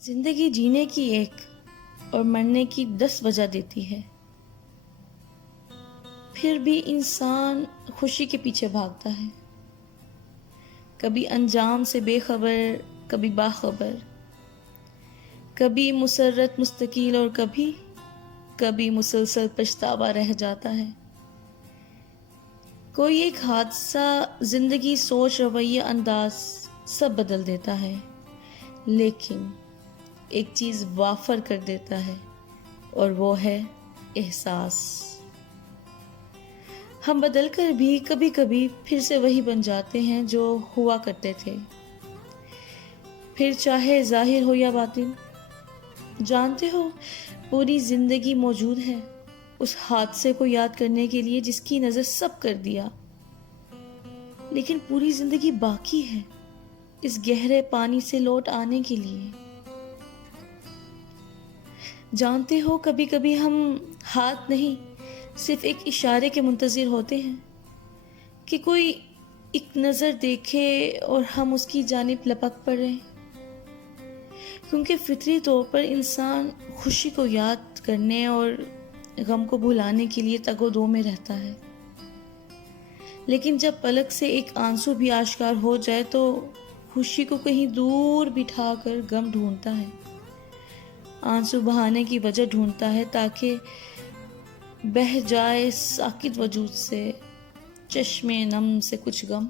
زندگی جینے کی ایک اور مرنے کی 10 وجہ دیتی ہے، پھر بھی انسان خوشی کے پیچھے بھاگتا ہے، کبھی انجام سے بے خبر، کبھی باخبر، کبھی مسرت مستقل اور کبھی مسلسل پچھتاوا رہ جاتا ہے۔ کوئی ایک حادثہ، زندگی، سوچ، رویہ، انداز سب بدل دیتا ہے، لیکن ایک چیز وافر کر دیتا ہے اور وہ ہے احساس۔ ہم بدل کر بھی کبھی کبھی پھر سے وہی بن جاتے ہیں جو ہوا کرتے تھے، پھر چاہے ظاہر ہو یا باطن۔ جانتے ہو، پوری زندگی موجود ہے اس حادثے کو یاد کرنے کے لیے جس کی نظر سب کر دیا، لیکن پوری زندگی باقی ہے اس گہرے پانی سے لوٹ آنے کے لیے۔ جانتے ہو، کبھی کبھی ہم ہاتھ نہیں، صرف ایک اشارے کے منتظر ہوتے ہیں کہ کوئی ایک نظر دیکھے اور ہم اس کی جانب لپک پڑیں، کیونکہ فطری طور پر انسان خوشی کو یاد کرنے اور غم کو بھلانے کے لیے تگ و دو میں رہتا ہے، لیکن جب پلک سے ایک آنسو بھی آشکار ہو جائے تو خوشی کو کہیں دور بٹھا کر غم ڈھونڈتا ہے، آنسو بہانے کی وجہ ڈھونڈتا ہے تاکہ بہہ جائے ساکت وجود سے چشمے نم سے کچھ غم۔